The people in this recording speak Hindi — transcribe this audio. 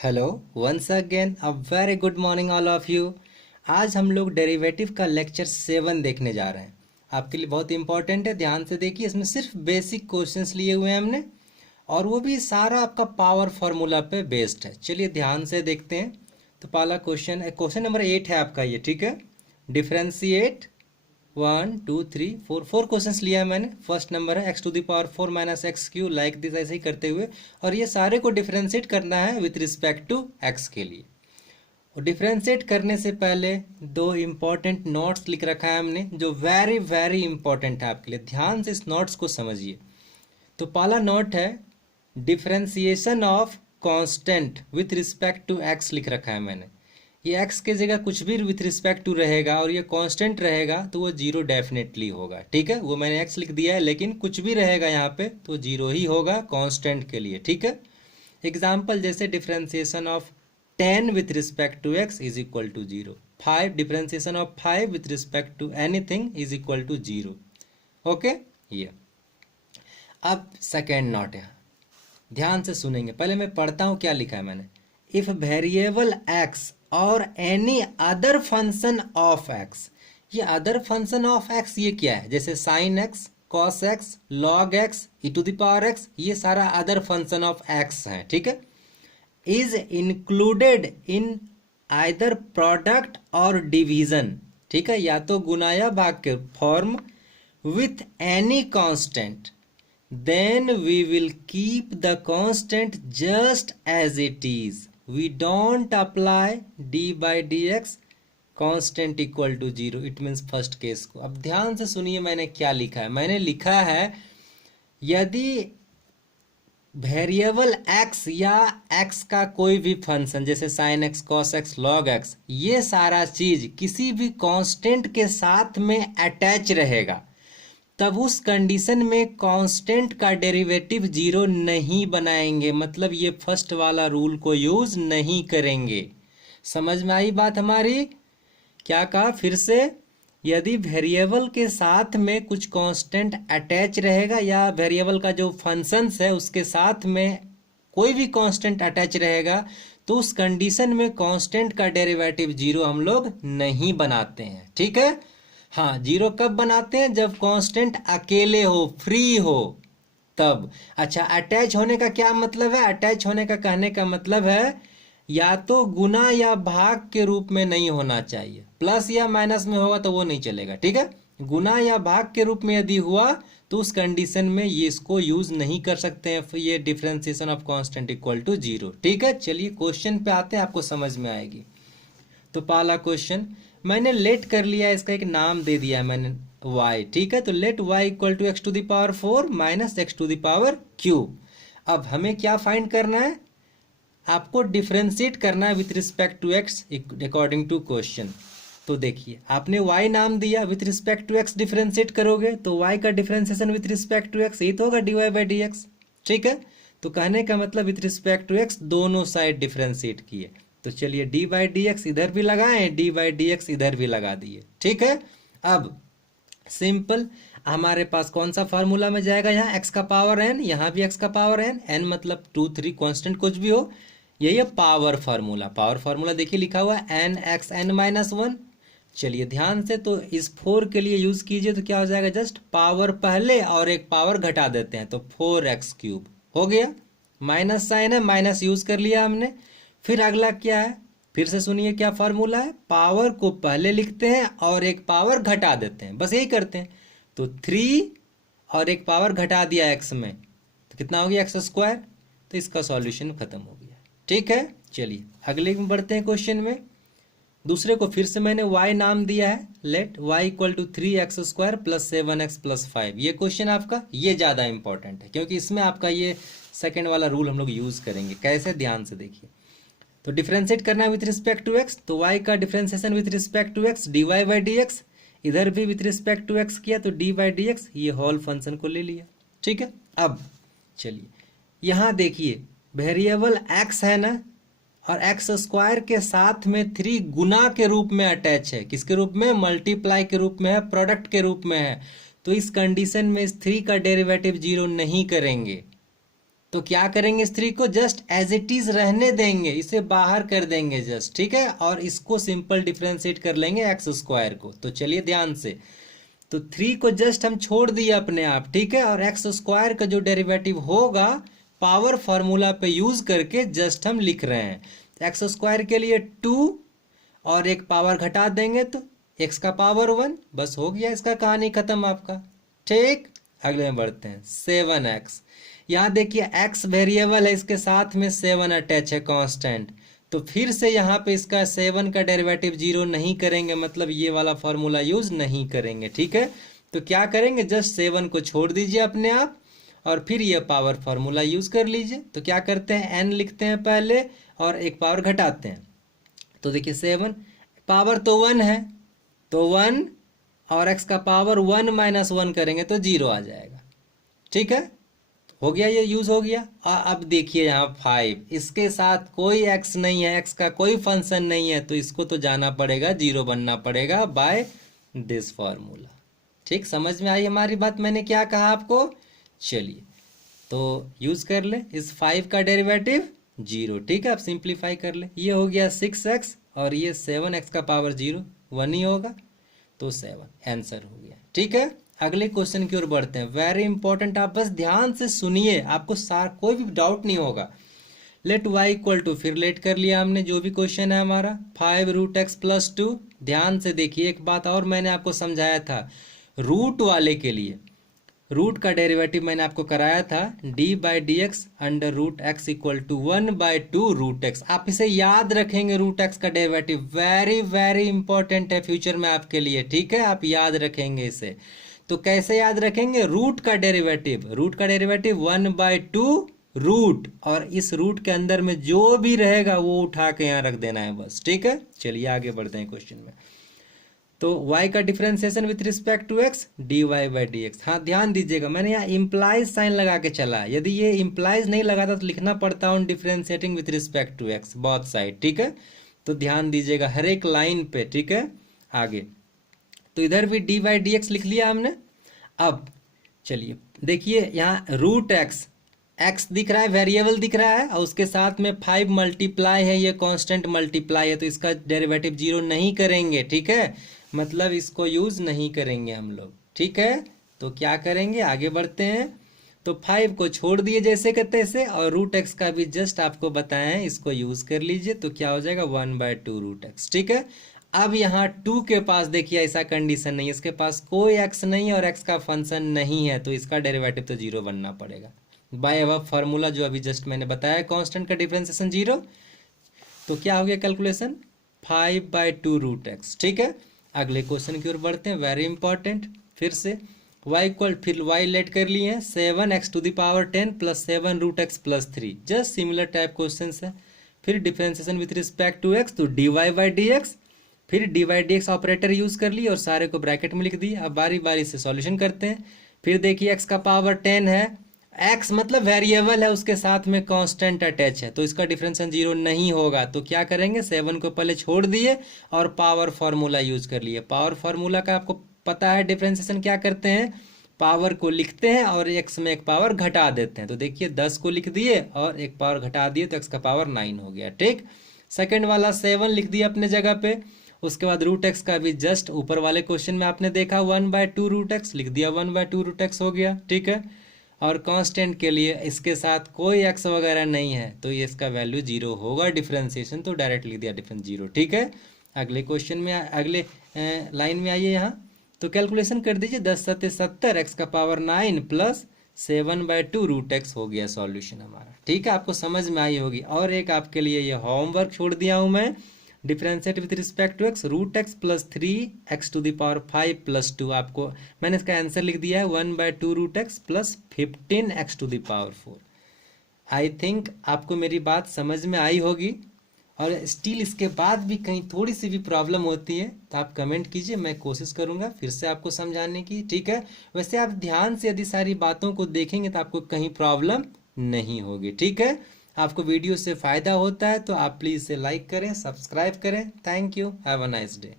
Hello once again a very good morning all of you. आज हम लोग डेरिवेटिव का लेक्चर 7 देखने जा रहे हैं। आपके लिए बहुत इंपॉर्टेंट है, ध्यान से देखिए। इसमें सिर्फ बेसिक क्वेश्चंस लिए हुए हैं हमने, और वो भी सारा आपका पावर फार्मूला पे बेस्ड है। चलिए ध्यान से देखते हैं। तो पहला क्वेश्चन नंबर 8 है आपका ये, ठीक है। डिफ्रेंशिएट 1 2 3 4 क्वेश्चन लिया है मैंने। फर्स्ट नंबर है x⁴ minus x Q, like this, ऐसे ही करते हुए। और ये सारे को डिफ्रेंशिएट करना है विथ रिस्पेक्ट टू x के लिए। और डिफ्रेंशिएट करने से पहले दो इंपॉर्टेंट नोट्स लिख रखा है हमने, जो वेरी वेरी इंपॉर्टेंट है आपके लिए। ध्यान से इस नोट्स को समझिए। तो पहला नोट है differentiation of constant with respect to x लिख रखा है मैंने। ये x के जगह कुछ भी विथ रिस्पेक्ट टू रहेगा और ये कांस्टेंट रहेगा तो वो जीरो डेफिनेटली होगा, ठीक है। वो मैंने x लिख दिया है, लेकिन कुछ भी रहेगा यहाँ पे तो जीरो ही होगा कांस्टेंट के लिए, ठीक है। एग्जाम्पल जैसे differentiation of 10 with respect to x is equal to 0। 5 differentiation of 5 with respect to anything is equal to 0। Okay, ये अब सेकेंड नोट है, ध्यान से सुनेंगे। पहले मैं पढ़ता हूं क्या लिखा है मैंने। इफ वेरिएबल x और any other function of x, ये अदर फंक्शन ऑफ x ये क्या है? जैसे sine x, cos x, log x, e⁴x, ये सारा अदर फंक्शन ऑफ x है, ठीक है। Is included in either product और डिवीजन, ठीक है, या तो गुना या भाग के form, with any constant, then we will keep the constant just as it is. We don't apply d by dx constant equal to 0. It means first case को। अब ध्यान से सुनिए मैंने क्या लिखा है। मैंने लिखा है यदि वेरिएबल x या x का कोई भी फंक्शन जैसे sine x, cos x, log x, ये सारा चीज किसी भी कांस्टेंट के साथ में अटैच रहेगा, तब उस कंडीशन में कांस्टेंट का डेरिवेटिव जीरो नहीं बनाएंगे। मतलब ये फर्स्ट वाला रूल को यूज नहीं करेंगे। समझ में आई बात हमारी? क्या कहा फिर से? यदि वेरिएबल के साथ में कुछ कांस्टेंट अटैच रहेगा या वेरिएबल का जो फंक्शंस है उसके साथ में कोई भी कांस्टेंट अटैच रहेगा, तो उस कंडीशन में कांस्टेंट का डेरिवेटिव जीरो हम लोग नहीं बनाते हैं, ठीक है। हाँ, जीरो कब बनाते हैं? जब कांस्टेंट अकेले हो, फ्री हो, तब। अच्छा, अटैच होने का क्या मतलब है? अटैच होने का कहने का मतलब है या तो गुना या भाग के रूप में नहीं होना चाहिए। प्लस या माइनस में होगा तो वो नहीं चलेगा, ठीक है। गुना या भाग के रूप में यदि हुआ तो उस कंडीशन में ये इसको यूज नहीं कर सकते हैं, ये differentiation of constant equal to 0, ठीक है। चलिए क्वेश्चन पे आते हैं, आपको समझ में आएगी। तो पहला क्वेश्चन मैंने लेट कर लिया, इसका एक नाम दे दिया मैंने y, ठीक है। तो let y equal to x⁴ minus x⁴। अब हमें क्या फाइंड करना है? आपको डिफ्रेंशिएट करना है with respect to x according to question. तो देखिए, आपने y नाम दिया, with respect to x differentiate करोगे तो y का differentiation with respect to x ये तो होगा dy बाई dx, ठीक है। तो कहने का मतलब विथ रिस्पेक्ट टू x दोनों साइड डिफ्रेंशिएट किए। तो चलिए डी बाई डी एक्स इधर भी लगाएं, डी बाई डी एक्स इधर भी लगा दिए, ठीक है। अब सिंपल हमारे पास कौन सा फार्मूला में जाएगा? यहाँ x का पावर n, यहाँ भी x का पावर n, n मतलब 2 3 कांस्टेंट कुछ भी हो, यही है पावर फार्मूला। पावर फार्मूला देखिए लिखा हुआ है n(x(n-1). चलिए ध्यान से, तो इस 4 के लिए यूज कीजिए तो क्या हो जाएगा? जस्ट पावर पहले और एक पावर घटा देते हैं तो 4x³ हो गया। माइनस साइन है, माइनस यूज कर लिया हमने। फिर अगला क्या है? फिर से सुनिए क्या फार्मूला है। पावर को पहले लिखते हैं और एक पावर घटा देते हैं, बस यही करते हैं। तो 3 और एक पावर घटा दिया x में तो कितना हो गया? x²। तो इसका सॉल्यूशन खत्म हो गया, ठीक है। चलिए अगले में बढ़ते हैं क्वेश्चन में। दूसरे को फिर से मैंने y नाम दिया है, let y equal to 3x² plus 7x plus 5। ये क्वेश्चन आपका ये ज़्यादा इंपॉर्टेंट है क्योंकि इसमें आपका ये सेकेंड वाला रूल हम लोग यूज़ करेंगे। कैसे? ध्यान से देखिए। तो डिफ्रेंशिएट करना है विथ रिस्पेक्ट टू x, तो y का differentiation with respect to x dy by dx, इधर भी विथ रिस्पेक्ट टू x किया तो d बाई dx, ये होल फंक्शन को ले लिया, ठीक है। अब चलिए यहाँ देखिए, वेरिएबल x है ना, और x² के साथ में 3 गुना के रूप में अटैच है। किसके रूप में? मल्टीप्लाई के रूप में है, प्रोडक्ट के रूप में है। तो इस कंडीशन में इस 3 का डेरिवेटिव 0 नहीं करेंगे, तो क्या करेंगे, इस 3 को जस्ट एज इट इज रहने देंगे, इसे बाहर कर देंगे जस्ट, ठीक है, और इसको सिंपल डिफ्रेंशिएट कर लेंगे एक्स स्क्वायर को। तो चलिए ध्यान से, तो 3 को जस्ट हम छोड़ दिए अपने आप, ठीक है, और एक्स स्क्वायर का जो डेरिवेटिव होगा पावर फॉर्मूला पे यूज करके जस्ट हम लिख रहे हैं। एक्स स्क्वायर के लिए 2 और एक पावर घटा देंगे तो एक्स का पावर 1, बस हो गया, इसका कहानी खत्म आपका। ठीक, अगले में बढ़ते हैं 7x। यहाँ देखिए x वेरिएबल है, इसके साथ में 7 अटैच है कांस्टेंट, तो फिर से यहाँ पे इसका 7 का डेरिवेटिव 0 नहीं करेंगे, मतलब ये वाला फॉर्मूला यूज नहीं करेंगे, ठीक है। तो क्या करेंगे, जस्ट 7 को छोड़ दीजिए अपने आप और फिर ये पावर फॉर्मूला यूज कर लीजिए। तो क्या करते हैं, n लिखते हैं पहले और एक पावर घटाते हैं। तो देखिए 7 पावर तो 1 है, तो 1 और x का पावर 1 - 1 करेंगे तो 0 आ जाएगा, ठीक है, हो गया, ये यूज हो गया। अब देखिए यहाँ 5, इसके साथ कोई x नहीं है, x का कोई फंक्शन नहीं है, तो इसको तो जाना पड़ेगा, 0 बनना पड़ेगा बाय दिस फॉर्मूला। ठीक, समझ में आई हमारी बात, मैंने क्या कहा आपको। चलिए तो यूज कर ले, इस 5 का डेरिवेटिव 0, ठीक है, अब सिंप्लीफाई कर ले, ये हो गया 6x और ये 7x का पावर 0, 1 ही होगा, तो 7 आंसर हो गया, ठीक है। अगले क्वेश्चन की ओर बढ़ते हैं, वेरी इंपॉर्टेंट, आप बस ध्यान से सुनिए, आपको कोई भी डाउट नहीं होगा। लेट y इक्वल टू, फिर लेट कर लिया हमने, जो भी क्वेश्चन है हमारा 5√x + 2। ध्यान से देखिए, एक बात और मैंने आपको समझाया था, रूट वाले के लिए रूट का डेरिवेटिव मैंने आपको कराया था d/dx √x = 1/2√x। आप इसे याद रखेंगे, √x का डेरिवेटिव वेरी वेरी इंपॉर्टेंट है फ्यूचर में आपके लिए, ठीक है, आप याद रखेंगे इसे। तो कैसे याद रखेंगे, रूट का डेरिवेटिव 1/2 रूट, और इस रूट के अंदर में जो भी रहेगा वो उठा के यहाँ रख देना है बस, ठीक है। चलिए आगे बढ़ते हैं क्वेश्चन में। तो y का differentiation with respect to x dy/dx। हाँ ध्यान दीजिएगा, मैंने यहाँ इम्प्लाइज साइन लगा के चला, यदि ये इम्प्लाइज नहीं लगाता तो लिखना पड़ता on differentiating with respect to x both side, ठीक है। तो ध्यान दीजिएगा हर एक लाइन पे, ठीक है। आगे तो इधर भी dy/dx लिख लिया हमने। अब चलिए देखिए, यहाँ √x दिख रहा है, वेरिएबल दिख रहा है, और उसके साथ में 5 मल्टीप्लाई है, ये कांस्टेंट मल्टीप्लाई है, तो इसका डेरिवेटिव 0 नहीं करेंगे, ठीक है, मतलब इसको यूज नहीं करेंगे हम लोग, ठीक है। तो क्या करेंगे, आगे बढ़ते हैं। तो 5 को छोड़ दिए जैसे के तैसे, और √x का भी जस्ट आपको बताएं, इसको यूज कर लीजिए, तो क्या हो जाएगा 1/2√x, ठीक है। अब यहाँ 2 के पास देखिए ऐसा कंडीशन नहीं है, इसके पास कोई x नहीं है और x का फंक्शन नहीं है, तो इसका डेरिवेटिव तो 0 बनना पड़ेगा बाय अब फार्मूला जो अभी जस्ट मैंने बताया, कांस्टेंट का डिफरेंशिएशन 0। तो क्या हो गया कैलकुलेशन, 5/2√x, ठीक है। अगले क्वेश्चन की ओर बढ़ते हैं, वेरी इंपॉर्टेंट, फिर से फिर y लेट कर लिए हैं 7x⁻10 + 7√x + 3, just similar type question है। फिर differentiation with respect to x, तो dy/dx, फिर dy/dx ऑपरेटर यूज कर लिए और सारे को ब्रैकेट में लिख दिए। अब बारी बारी से सॉल्यूशन करते हैं। फिर देखिए x का पावर 10 है, x मतलब वेरिएबल है, उसके साथ में कांस्टेंट अटैच है, तो इसका डिफरेंशिएशन 0 नहीं होगा। तो क्या करेंगे, 7 को पहले छोड़ दिए और पावर फार्मूला यूज कर लिए। पावर फार्मूला का आपको पता है डिफरेंशिएशन क्या करते हैं, पावर को लिखते हैं और x में एक पावर घटा देते हैं। तो देखिए 10 को लिख दिए और एक पावर घटा दिए तो x का पावर 9 हो गया, ठीक। सेकेंड वाला 7 लिख दिया अपने जगह पे, उसके बाद √x का भी जस्ट ऊपर वाले क्वेश्चन में आपने देखा 1/2√x लिख दिया, 1/2√x हो गया, ठीक है। और कांस्टेंट के लिए इसके साथ कोई x वगैरह नहीं है, तो ये इसका वैल्यू 0 होगा, डिफरेंशिएशन तो डायरेक्ट लिख दिया डिफरेंस 0, ठीक है। अगले क्वेश्चन में अगले लाइन में आइए, यहाँ तो कैलकुलेशन कर दीजिए, 10 × 7 = 70, x का पावर 9 + 7/2√x हो गया सॉल्यूशन हमारा, ठीक है। आपको समझ में आई होगी। और एक आपके लिए ये होमवर्क छोड़ दिया हूँ मैं, differentiate with respect to x, √x + 3x⁵ + 2, आपको मैंने इसका आंसर लिख दिया है 1/2√x + 15x⁴। आई थिंक आपको मेरी बात समझ में आई होगी। और स्टिल इसके बाद भी कहीं थोड़ी सी भी प्रॉब्लम होती है तो आप कमेंट कीजिए, मैं कोशिश करूंगा फिर से आपको समझाने की, ठीक है। वैसे आप ध्यान से यदि सारी बातों को देखेंगे तो आपको कहीं प्रॉब्लम नहीं होगी, ठीक है। आपको वीडियो से फ़ायदा होता है तो आप प्लीज़ इसे लाइक करें, सब्सक्राइब करें। Thank you, have a nice day.